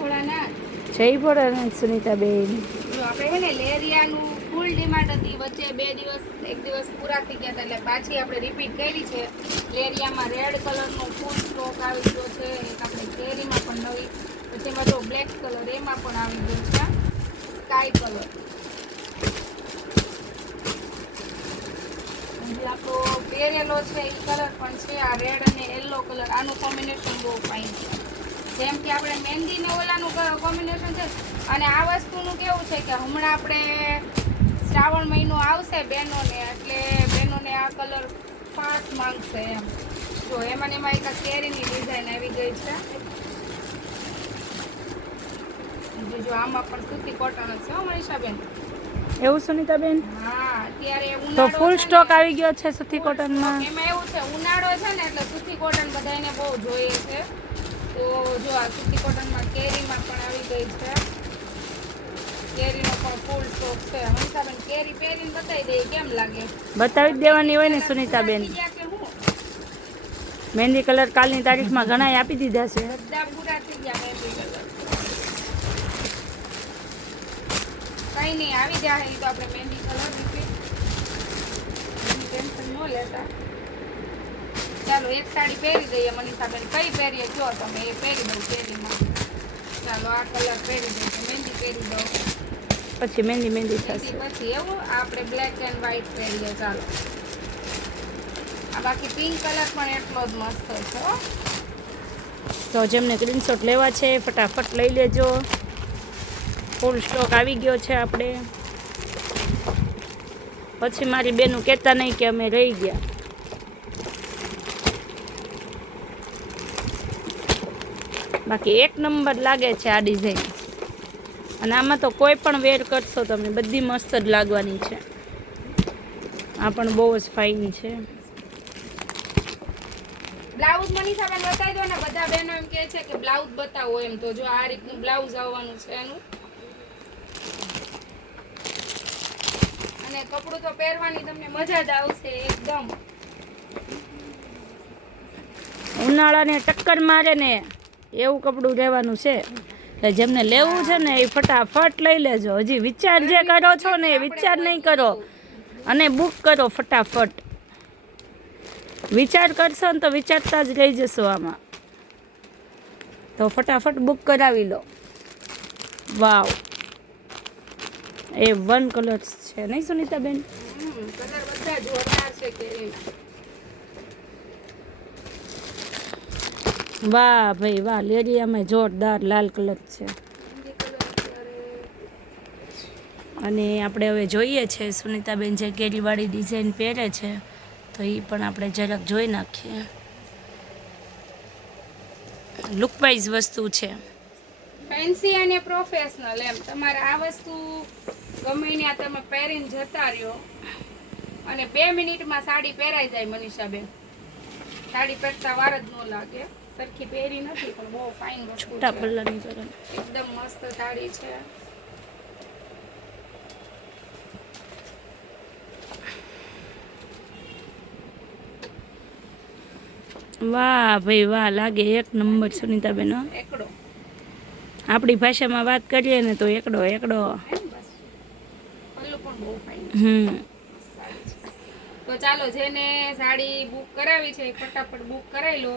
ભોળાનાથ. જય ભોળાનાથ સુનીતાબેન. આપણે છે ને લેરિયાનું ફૂલ ડિમાન્ડ હતી, વચ્ચે એક દિવસ પૂરા થઈ ગયા હતા એટલે પાછી આપણે રિપીટ કરી છે. લેરિયામાં રેડ કલરનો ફૂલ સ્ટોક આવી ગયો છે. એક આપણે કેરીમાં પણ નવી, પછી એમાં જો બ્લેક કલર એમાં પણ આવી ગયો છે, સ્કાય કલર. આપણો પહેરેલો છે એ કલર પણ છે, આ રેડ અને યલો કલર, આનું કોમ્બિનેશન બહુ ફાઇન છે. જેમ કે આપણે મહેંદી ને ઓલાનું કોમ્બિનેશન છે. અને આ વસ્તુનું કેવું છે કે હમણાં આપણે શ્રાવણ મહિનો આવશે બહેનોને, એટલે બહેનોને આ કલર ખાસ માંગશે એમ. જો એમાં એક કેરીની ડિઝાઇન આવી ગઈ છે. જો આમાં પણ સૂતી કોટન છે હો મનીષાબેન. એવું સુનીતાબેન? હા, અત્યારે તો ફૂલ સ્ટોક આવી ગયો છે સૂતી કોટનમાં. એમાં એવું છે ઉનાળો છે ને એટલે સૂતી કોટન બધાને બહુ જોઈએ છે. તો જો આ સૂતી કોટનમાં કેરીમાં પણ આવી ગઈ છે. કેરીનો પણ ફૂલ સ્ટોક છે. મનીષાબેન કેરી પહેરીને બતાવી દઈએ કેમ લાગે? બતાવી જ દેવાની હોય ને સુનીતાબેન. મહેંદી કલર કાલની તારીખમાં ઘણા આપી દીધા છે. બધા પૂરા થઈ ગયા મહેંદી કલર. કઈ નહીં, આવી જાય તો આપણે મહેંદી કલર ટેન્શન ન લેતા. ચાલો એક સાડી પહેરી દઈએ મનીષાબેન. કઈ પહેરીએ જો તમે એ પહેરી દઉં કેરીમાં. ચાલો આ કલર પહેરી દઈએ, મહેંદી પહેરી દઉં, પછી મહેંદી થશે. પછી એવું આપણે બ્લેક એન્ડ વ્હાઈટ પહેરીએ. ચાલો આ બાકી પિંક કલર પણ એટલો જ મસ્ત છે. તો જેમને સ્ક્રીનશોટ લેવા છે ફટાફટ લઈ લેજો. ફૂલ સ્ટોક આવી ગયો છે આપણે. પછી મારી બેનું કહેતા નહીં કે અમે રહી ગયા. બાકી એક નંબર લાગે છે આ ડિઝાઇન. અને આમાં તો કોઈ પણ વેર કરશો તમે બધી મસ્ત જ લાગવાની છે. આ પણ બહુ જ ફાઇન છે. બ્લાઉઝ મનીષાબેન બતાવી દો ને. બધા બહેનો એમ કહે છે કે બ્લાઉઝ બતાવો એમ. તો જો આ રીતનું બ્લાઉઝ આવવાનું છે એનું. અને કપડું તો પહેરવાની તમને મજા જ આવશે એકદમ. ઉનાળાને ટક્કર મારે ને એવું કપડું લેવાનું છે. એટલે જેમને લેવું છે ને એ ફટાફટ લઈ લેજો. હજી વિચાર જે કરો છો ને એ વિચાર નહીં કરો અને બુક કરો ફટાફટ. વિચાર કરશો ને તો વિચારતા જ રહી જશો આમાં. તો ફટાફટ બુક કરાવી લો. વાવ, એ વન કલર છે નહીં સુનીતાબેન? કલર બધા જોરદાર છે કેરીના. વાહ ભાઈ વાહ, લેરિયામાં જોરદાર લાલ કલર છે. અને આપણે હવે જોઈએ છે સુનીતાબેન જે કેરીવાળી ડિઝાઇન પહેરે છે, તો એ પણ આપણે જરાક જોઈ નાખીએ. લુકવાઇઝ વસ્તુ છે, ફેન્સી અને પ્રોફેશનલ એમ. તમારે આ વસ્તુ ગમે ત્યાં તમે પહેરીને જતા રહ્યો અને 2 મિનિટમાં સાડી પહેરાઈ જાય મનીષાબેન. સાડી પહેરતા વાર જ ન લાગે. સરખી પહેરી નથી પણ બહુ ફાઇન વસ્તુ છૂટા છે. પલ્લાની કલર એકદમ મસ્ત સાડી છે. વાહ ભાઈ વાહ, લાગે એક નંબર સુનીતાબેન. એકડો આપણી ભાષામાં વાત કરીએ ને તો એકડો એકડો. પલ્લુ પણ બહુ ફાઇન. હમ. તો ચાલો જેને સાડી બુક કરાવી છે ફટાફટ બુક કરાવી લો.